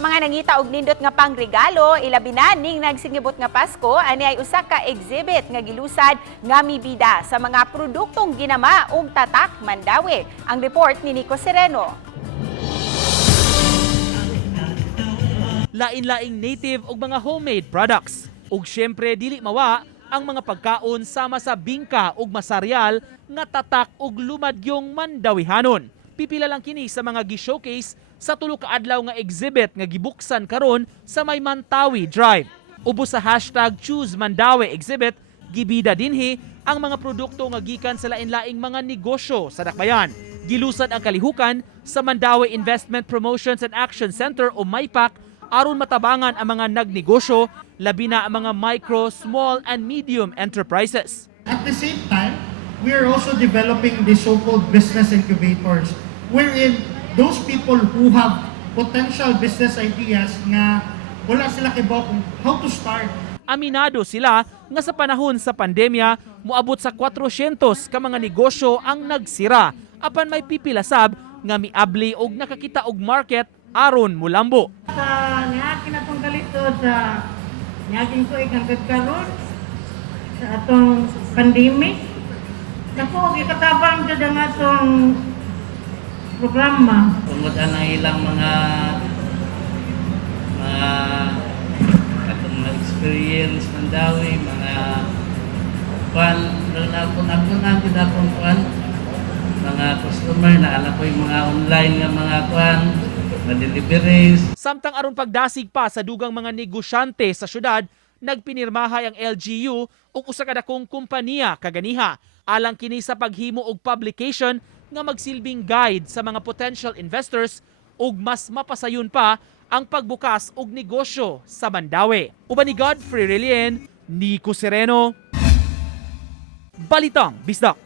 Sa mga nangita og nindot nga pangregalo, ilabi na ning nagsingibot nga Pasko, ani ay usa ka exhibit nga gilusad nga mibida sa mga produktong ginama ug tatak Mandawi. Ang report ni Nico Sereno. Lain-laing native ug mga homemade products. Ug syempre dili mawa ang mga pagkaon sama sa bingka ug masaryal nga tatak ug lumadyong Mandawihanon. Pipila lang kini sa mga gi-showcase sa tulo ka adlaw nga exhibit nga gibuksan karon sa may Mantawi Drive. Ubos sa #ChooseMandawi exhibit, gibida dinhi ang mga produkto nga gikan sa lain-laing mga negosyo sa Dakbayan. Gilusad ang kalihukan sa Mandawi Investment Promotions and Action Center o MIPAC aron matabangan ang mga nagnegosyo, labi na ang mga micro, small and medium enterprises. At the same time, we are also developing the so-called business incubators, wherein those people who have potential business ideas nga wala sila kibaw kung how to start. Aminado sila nga sa panahon sa pandemya, moabot sa 400 ka mga negosyo ang nagsira, apan may pipilasab nga miabli og nakakita og market aron mulambo. Sa niyakin atong galito sa niyakin ko ikangkad karon sa atong pandemic. Naku, ikatabang jud ang atong programa. Tungod ang ilang mga atong experience Mandawi, mga pan mga customer na alam ko yung mga online nga mga na deliveries. Samtang aron pagdasig pa sa dugang mga negosyante sa syudad, nagpinirmahay ang LGU ug usa ka dakong kompanya kaganiha alang kini sa paghimo og publication nga magsilbing guide sa mga potential investors ug mas mapasayon pa ang pagbukas og negosyo sa Mandawi. Uban ni Godfrey Relien, Nico Sereno, Balitang Bisdak.